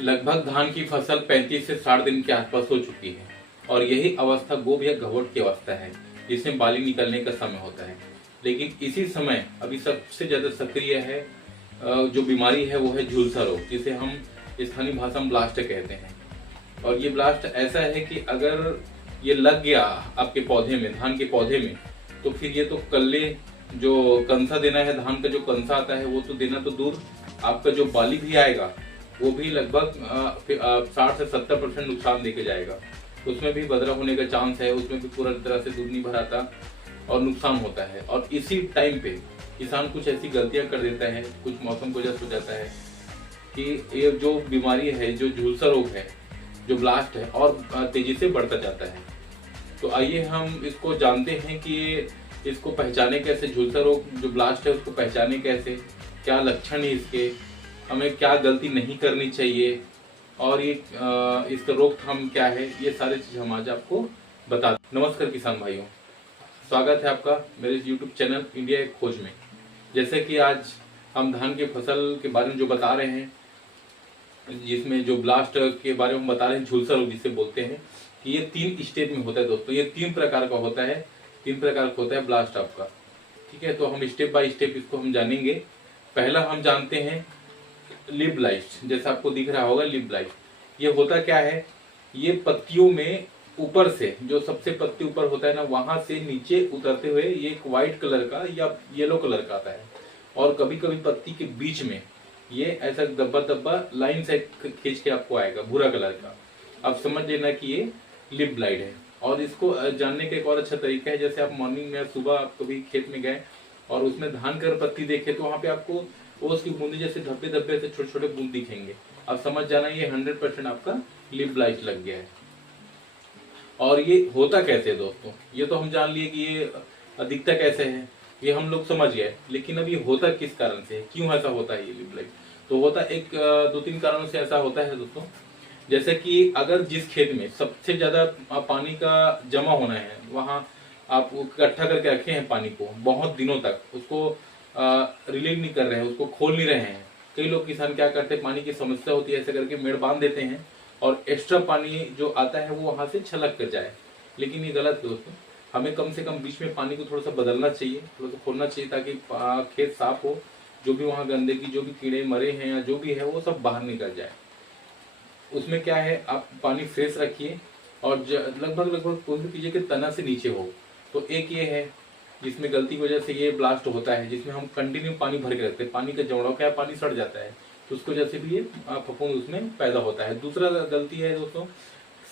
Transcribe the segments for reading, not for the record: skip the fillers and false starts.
लगभग धान की फसल 35 से 60 दिन के आसपास हो चुकी है और यही अवस्था गोभ या घवट की अवस्था है जिसमें बाली निकलने का समय होता है। लेकिन इसी समय अभी सबसे ज्यादा सक्रिय है जो बीमारी है वो है झुलसा रोग, जिसे हम स्थानीय भाषा में ब्लास्ट कहते हैं। और ये ब्लास्ट ऐसा है कि अगर ये लग गया आपके पौधे में, धान के पौधे में, तो फिर ये तो कल्ले जो कंसा देना है, धान का जो कंसा आता है वो तो देना तो दूर, आपका जो बाली भी आएगा वो भी लगभग 60 से 70% नुकसान देके जाएगा। उसमें भी बदरा होने का चांस है, उसमें भी पूरा तरह से दूध नहीं भराता और नुकसान होता है। और इसी टाइम पे किसान कुछ ऐसी गलतियां कर देता है, कुछ मौसम की वजह से हो जाता है कि ये जो बीमारी है, जो झुलसा रोग है, जो ब्लास्ट है, और तेजी से बढ़ता जाता है। तो आइए हम इसको जानते हैं कि इसको पहचाने कैसे, झुलसा रोग जो ब्लास्ट है उसको पहचाने कैसे, क्या लक्षण है इसके, हमें क्या गलती नहीं करनी चाहिए, और ये इसका रोकथाम क्या है, ये सारी चीज हम आज आपको बता। नमस्कार किसान भाइयों, स्वागत है आपका मेरे यूट्यूब चैनल इंडिया एक खोज में। जैसे कि आज हम धान की फसल के बारे में जो बता रहे हैं, जिसमें जो ब्लास्ट के बारे में बता रहे हैं, झुलसा रोग जिसे बोलते हैं, कि ये 3 स्टेज में होता है दोस्तों। ये 3 प्रकार का होता है, 3 प्रकार का होता है ब्लास्ट आपका। ठीक है, तो हम स्टेप बाय स्टेप इसको हम जानेंगे। पहला हम जानते हैं लीफ ब्लाइट। जैसा आपको दिख रहा होगा लीफ ब्लाइट, ये होता क्या है, ये पत्तियों में ऊपर से, जो सबसे पत्ती ऊपर होता है ना, वहां से नीचे उतरते हुए ये एक व्हाइट कलर का या येलो कलर का आता है। और कभी कभी पत्ती के बीच में ये ऐसा धब्बा धब्बा लाइन से खींच के आपको आएगा, भूरा कलर का। आप समझ लेना कि ये लीफ ब्लाइट है। और इसको जानने का एक और अच्छा तरीका है, जैसे आप मॉर्निंग में सुबह आप कभी खेत में गए और उसमें धान कर पत्ती देखे, तो वहां पे आपको ओस की बूंदी जैसे धब्बे धब्बे से छोटे छोटे बूंद दिखेंगे। अब समझ जाना ये 100% आपका लीफ ब्लाइट लग गया है। और ये होता कैसे है दोस्तों, ये तो हम जान लिए कि ये दिखता कैसे है, ये हम लोग समझ गए। लेकिन अब ये होता किस कारण से है, क्यों ऐसा होता है ये लीफ ब्लाइट? तो होता एक 2-3 कारणों से ऐसा होता है दोस्तों। जैसे कि अगर जिस खेत में सबसे ज्यादा पानी का जमा होना है, वहां आप इकट्ठा करके रखे हैं पानी को बहुत दिनों तक, उसको रिलीव नहीं कर रहे हैं, उसको खोल नहीं रहे हैं। कई लोग किसान क्या करते हैं, पानी की समस्या होती है, ऐसे करके मेड़ बांध देते हैं और एक्स्ट्रा पानी जो आता है वो वहां से छलक कर जाए। लेकिन ये गलत है दोस्तों। हमें कम से कम बीच में पानी को थोड़ा सा बदलना चाहिए, थोड़ा सा खोलना चाहिए, ताकि खेत साफ हो, जो भी वहां गंदगी, जो भी कीड़े मरे हैं या जो भी है वो सब बाहर निकल जाए। उसमें क्या है, आप पानी फ्रेश रखिए और लगभग लगभग कोशिश कीजिए कि तना से नीचे हो। तो एक ये है जिसमें गलती की वजह से ये ब्लास्ट होता है, जिसमें हम कंटिन्यू पानी भर के रखते हैं, पानी का जमाव क्या है, पानी सड़ जाता है, तो उसकी वजह से भी ये फफूंद उसमें पैदा होता है। दूसरा गलती है दोस्तों,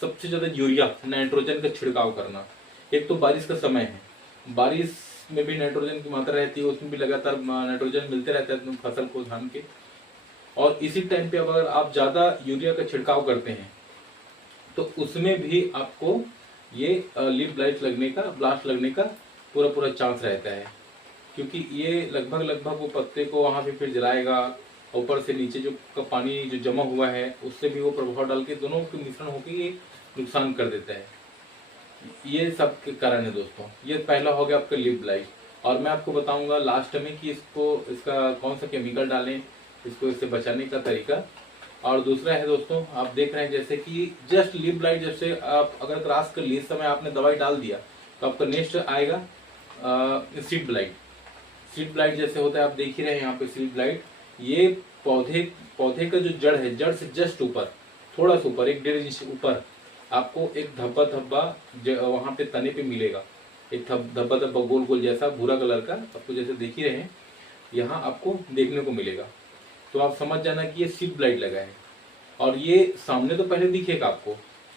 सबसे ज्यादा यूरिया नाइट्रोजन का छिड़काव करना। एक तो बारिश का समय है, बारिश में भी नाइट्रोजन की मात्रा रहती है, उसमें भी लगातार नाइट्रोजन मिलते रहता है फसल को, धान के। और इसी टाइम पे अगर आप ज्यादा यूरिया का छिड़काव करते हैं तो उसमें भी आपको ये लीफ ब्लाइट लगने का, ब्लास्ट लगने का पूरा पूरा चांस रहता है। क्योंकि ये लगभग लगभग वो पत्ते को वहां पे फिर जलाएगा, ऊपर से नीचे जो का पानी जो जमा हुआ है उससे भी वो प्रभाव डाल के, दोनों के मिश्रण होकर ये नुकसान कर देता है। ये सब के कारण है दोस्तों। ये पहला हो गया आपका लीफ ब्लाइट। और मैं आपको बताऊंगा लास्ट में कि इसका कौन सा केमिकल डालें, इसको इससे बचाने का तरीका। और दूसरा है दोस्तों, आप देख रहे हैं जैसे कि जस्ट लीफ ब्लाइट, जैसे आप अगर क्रॉस कर लिए, इस समय आपने दवाई डाल दिया तो आपका नेक्स्ट आएगा सीड ब्लाइट। सीड ब्लाइट जैसे होता है, आप देख ही रहे हैं यहाँ पे सीड ब्लाइट। ये पौधे का जो जड़ है, जड़ से जस्ट ऊपर, थोड़ा सा ऊपर, 1-1.5 इंच ऊपर, आपको एक धब्बा धब्बा वहां पे तने पे मिलेगा। एक धब्बा धब्बा गोल गोल जैसा भूरा कलर का, आपको जैसे देख ही रहे हैं यहाँ आपको देखने को मिलेगा। तो आप समझ जाना कि ये सीड ब्लाइट लगा है। और ये सामने तो पहले दिखेगा आपको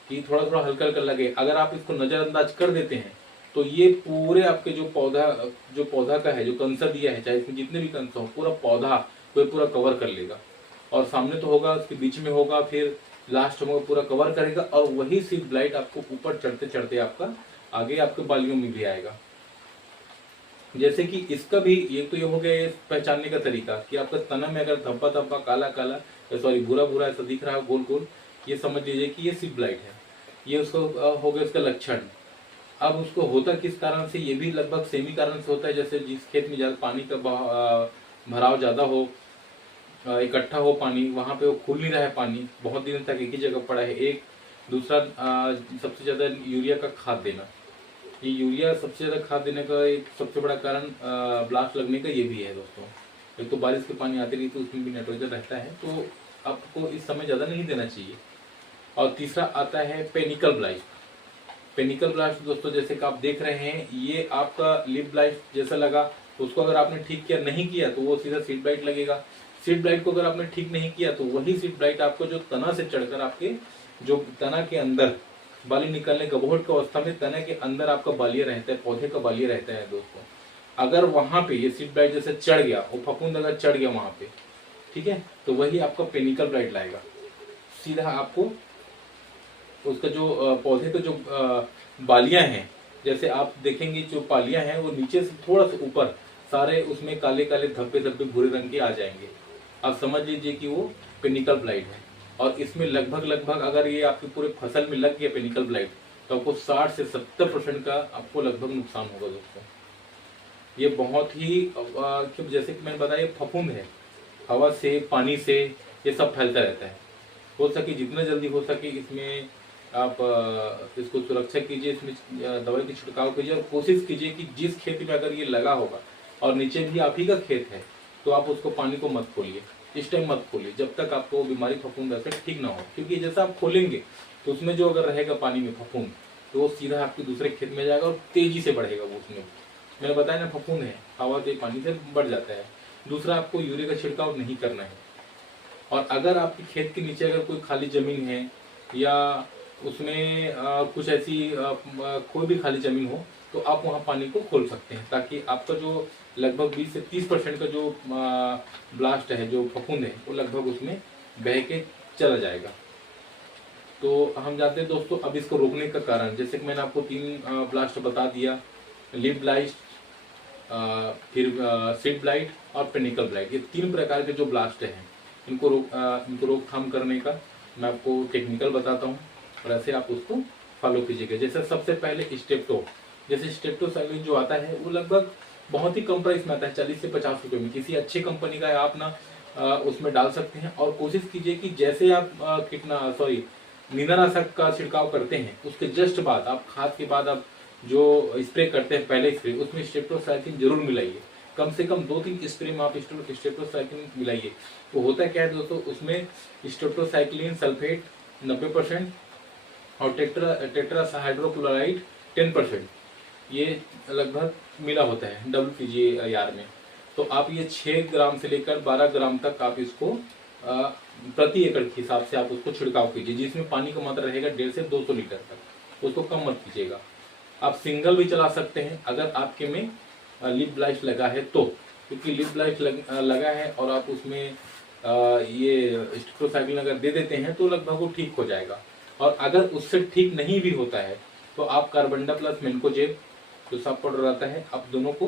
कि थोड़ा थोड़ा हल्का हल्का लगे, अगर आप इसको नजरअंदाज कर देते हैं तो ये पूरे आपके जो पौधा का है, जो कंसा दिया है, चाहे इसमें जितने भी कंसा हो, पूरा पौधा कोई पूरा कवर कर लेगा। और सामने तो होगा, उसके बीच में होगा, फिर लास्ट में पूरा कवर करेगा। और वही सीड ब्लाइट आपको ऊपर चढ़ते चढ़ते आपका आगे आपके बालियों में भी आएगा। जैसे कि इसका भी ये तो ये हो गया पहचानने का तरीका कि आपका तना में अगर धब्बा धब्बा काला काला, सॉरी भूरा भूरा ऐसा दिख रहा है गोल गोल, ये समझ लीजिए कि ये सीड ब्लाइट है। ये उसको हो गया उसका लक्षण। अब उसको होता किस कारण से, ये भी लगभग सेमी कारण से होता है। जैसे जिस खेत में ज्यादा पानी का भराव ज्यादा हो, इकट्ठा हो पानी, वहाँ पे वो खुल नहीं रहा है, पानी बहुत दिनों तक एक ही जगह पड़ा है। एक दूसरा सबसे ज़्यादा यूरिया का खाद देना, ये यूरिया सबसे ज़्यादा खाद देने का एक सबसे बड़ा कारण ब्लास्ट लगने का ये भी है दोस्तों। एक तो बारिश के पानी आती रही तो उसमें भी नाइट्रोजन रहता है, तो आपको इस समय ज़्यादा नहीं देना चाहिए। और तीसरा आता है पेनिकल ब्लास्ट। पेनिकल ब्लास्ट दोस्तों जैसे कि आप देख रहे हैं, ये आपका लीफ ब्लास्ट जैसा लगा, उसको अगर आपने ठीक किया नहीं किया तो वो सीधा सीड ब्लाइट लगेगा। सीड ब्लाइट को अगर आपने ठीक नहीं किया तो वही सीड ब्लाइट आपको जो तना से चढ़कर आपके जो तना के अंदर बाली निकलने गबोहट की अवस्था में तना के अंदर आपका बालिया रहता है, पौधे का बालिया रहता है दोस्तों, अगर वहां पे ये सीड ब्लाइट जैसे चढ़ गया, वो फफूंद अगर चढ़ गया वहां पे, ठीक है, तो वही आपका पेनिकल ब्लाइट लाएगा। सीधा आपको उसका जो पौधे का जो बालियां हैं, जैसे आप देखेंगे जो पालियां हैं वो नीचे से थोड़ा सा ऊपर सारे उसमें काले काले धब्बे धब्बे भूरे रंग के आ जाएंगे। आप समझ लीजिए कि वो पेनिकल ब्लाइट है। और इसमें लगभग अगर ये आपकी पूरे फसल में लग गया पेनिकल ब्लाइट तो आपको 60 से 70% का आपको लगभग नुकसान होगा दोस्तों। ये बहुत ही जैसे कि मैंने बताया फफूंद है, हवा से पानी से ये सब फैलता रहता है। हो सके जितना जल्दी हो सके इसमें आप इसको सुरक्षा कीजिए, इसमें दवाई की छिड़काव कीजिए और कोशिश कीजिए कि जिस खेत में अगर ये लगा होगा और नीचे भी आप ही का खेत है तो आप उसको पानी को मत खोलिए, इस टाइम मत खोलिए जब तक आपको बीमारी फफूंद ऐसे ठीक ना हो, क्योंकि जैसा आप खोलेंगे तो उसमें जो अगर रहेगा पानी में फफूंद तो वो सीधा आपके दूसरे खेत में जाएगा और तेजी से बढ़ेगा वो उसमें। मैंने बताया ना फफूंद है, हवा से पानी से बढ़ जाता है। दूसरा, आपको यूरिया का छिड़काव नहीं करना है। और अगर आपके खेत के नीचे अगर कोई खाली जमीन है या उसमें कुछ ऐसी कोई भी खाली जमीन हो तो आप वहाँ पानी को खोल सकते हैं, ताकि आपका जो लगभग 20 से 30% का जो ब्लास्ट है, जो फफूंद है, वो लगभग उसमें बह के चला जाएगा। तो हम जानते हैं दोस्तों अब इसको रोकने का कारण, जैसे कि मैंने आपको 3 ब्लास्ट बता दिया, लीफ ब्लाइट, फिर सीड ब्लाइट और पेनिकल ब्लाइट। ये 3 प्रकार के जो ब्लास्ट हैं इनको रोकथाम करने का मैं आपको टेक्निकल बताता हूँ और ऐसे आप उसको फॉलो कीजिएगा। जैसे सबसे पहले स्टेप्टो, जैसे स्टेप्टोसाइक्लिन जो आता है वो लगभग बहुत ही कम प्राइस में आता है, 40 से 50 रुपए में। किसी अच्छी कंपनी का आप ना उसमें डाल सकते हैं और कोशिश कीजिए कि जैसे आप नींदनाशक का छिड़काव करते हैं उसके जस्ट बाद आप खाद के बाद आप जो स्प्रे करते हैं पहले स्प्रे, उसमें स्टेप्टोसाइक्लिन जरूर मिलाइए। कम से कम 2-3 स्प्रे में आप स्टेप्टोसाइक्लिन मिलाइए। तो होता क्या है दोस्तों, उसमें स्टेप्टोसाइक्लिन सल्फेट 90% और टेट्राहाइड्रोक्लोराइड 10% ये लगभग मिला होता है WPGAR में। तो आप ये 6 ग्राम से लेकर 12 ग्राम तक आप इसको प्रति एकड़ के हिसाब से आप उसको छिड़काव कीजिए, जिसमें पानी का मात्रा रहेगा 150 से 200 लीटर तक। उसको कम मत कीजिएगा। आप सिंगल भी चला सकते हैं अगर आपके में लीफ ब्लाइट लगा है तो, क्योंकि लीफ ब्लाइट लगा है और आप उसमें ये स्टेप्टोसाइक्लिन अगर दे देते हैं तो लगभग वो ठीक हो जाएगा। और अगर उससे ठीक नहीं भी होता है तो आप कार्बेंडा प्लस मेन्कोजेब जो सब पाउडर आता है, आप दोनों को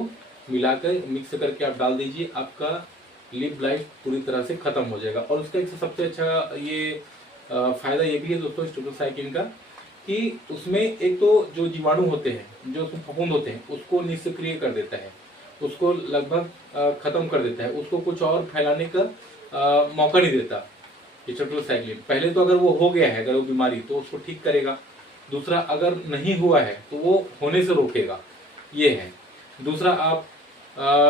मिलाकर मिक्स करके आप डाल दीजिए, आपका लीफ ब्लाइट पूरी तरह से खत्म हो जाएगा। और उसका एक सबसे अच्छा ये फायदा ये भी है दोस्तों स्टेप्टोसाइक्लिन का कि उसमें एक तो जो जीवाणु होते हैं, जो उसमें फफूंद होते हैं, उसको निष्क्रिय कर देता है, उसको लगभग खत्म कर देता है, उसको कुछ और फैलाने का मौका नहीं देता स्टेप्टोसाइक्लिन। पहले तो अगर वो हो गया है, अगर वो बीमारी, तो उसको ठीक करेगा। दूसरा, अगर नहीं हुआ है तो वो होने से रोकेगा, ये है। दूसरा, आप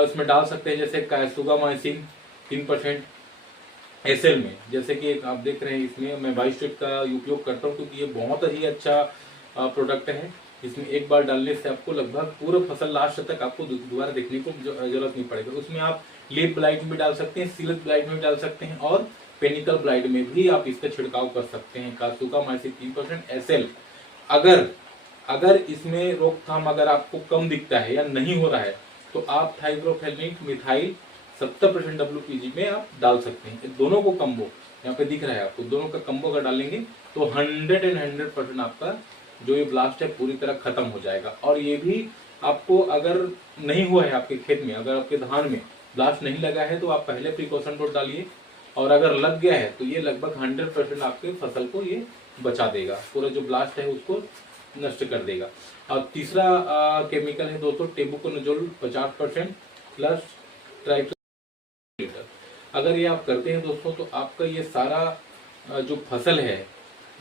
इसमें डाल सकते हैं जैसे कायसुगामाइसिन 3% SL में, जैसे कि आप देख रहे हैं इसमें मैं 22 का उपयोग करता हूँ क्योंकि ये बहुत ही अच्छा प्रोडक्ट है। इसमें एक बार डालने से आपको लगभग पूरा फसल लास्ट तक आपको दोबारा देखने को जरूरत नहीं पड़ेगा। उसमें आप लीफ ब्लाइट में भी डाल सकते हैं, सीलक ब्लाइट में भी डाल सकते हैं और पेनिकल ब्लाइट में भी आप इसका छिड़काव कर सकते हैं। कायसुगामाइसिन 3% SL। अगर इसमें रोकथाम अगर आपको कम दिखता है या नहीं हो रहा है तो आप थाइक्लोफेनिक मिथाइल 70% WPG में आप डाल सकते हैं। दोनों को कम्बो यहाँ पे दिख रहा है आपको, दोनों का कम्बो अगर डालेंगे तो 100% आपका जो ये ब्लास्ट है पूरी तरह खत्म हो जाएगा। और ये भी आपको अगर नहीं हुआ है आपके खेत में, अगर आपके धान में ब्लास्ट नहीं लगा है तो आप पहले प्रिकॉशन डोज डालिए, और अगर लग गया है तो ये लगभग 100% आपके फसल को ये बचा देगा, पूरा जो ब्लास्ट है उसको नष्ट कर देगा। और तीसरा केमिकल है दोस्तों टेबुकोनाजोल 50% प्लस ट्राइक्लोलीटर। अगर ये आप करते हैं दोस्तों तो आपका ये सारा जो फसल है,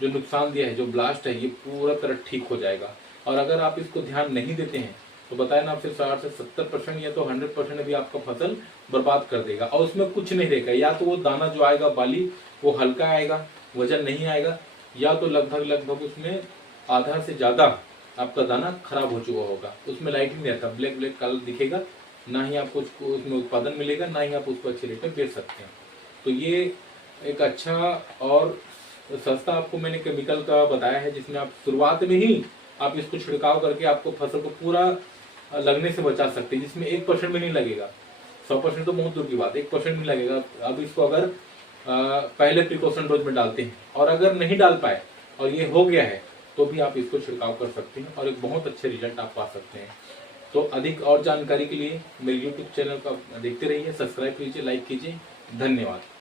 जो नुकसान दिया है, जो ब्लास्ट है, ये पूरा तरह ठीक हो जाएगा। और अगर आप इसको ध्यान नहीं देते हैं तो बताया ना आपसे 60 से 70% या तो 100% भी आपका फसल बर्बाद कर देगा और उसमें कुछ नहीं रहेगा। या तो वो दाना जो आएगा बाली वो हल्का आएगा, वजन नहीं आएगा, या तो लगभग उसमें आधा से ज्यादा आपका दाना खराब हो चुका होगा, उसमें लाइट ही नहीं रहता, ब्लैक ब्लैक कलर दिखेगा, ना ही आपको उसमें उत्पादन मिलेगा, ना ही आप उसको अच्छे रेट में बेच सकते हैं। तो ये एक अच्छा और सस्ता आपको मैंने केमिकल का बताया है, जिसमें आप शुरुआत में ही आप इसको छिड़काव करके आपको फसल को पूरा लगने से बचा सकते हैं, जिसमें 1% भी नहीं लगेगा। 100% तो बहुत दूर की बात, 1% नहीं लगेगा। अब इसको अगर पहले प्रिकॉशन डोज में डालते हैं और अगर नहीं डाल पाए और ये हो गया है तो भी आप इसको छिड़काव कर सकते हैं और एक बहुत अच्छे रिजल्ट आप पा सकते हैं। तो अधिक और जानकारी के लिए मेरे YouTube चैनल का देखते रहिए, सब्सक्राइब कीजिए, लाइक कीजिए। धन्यवाद।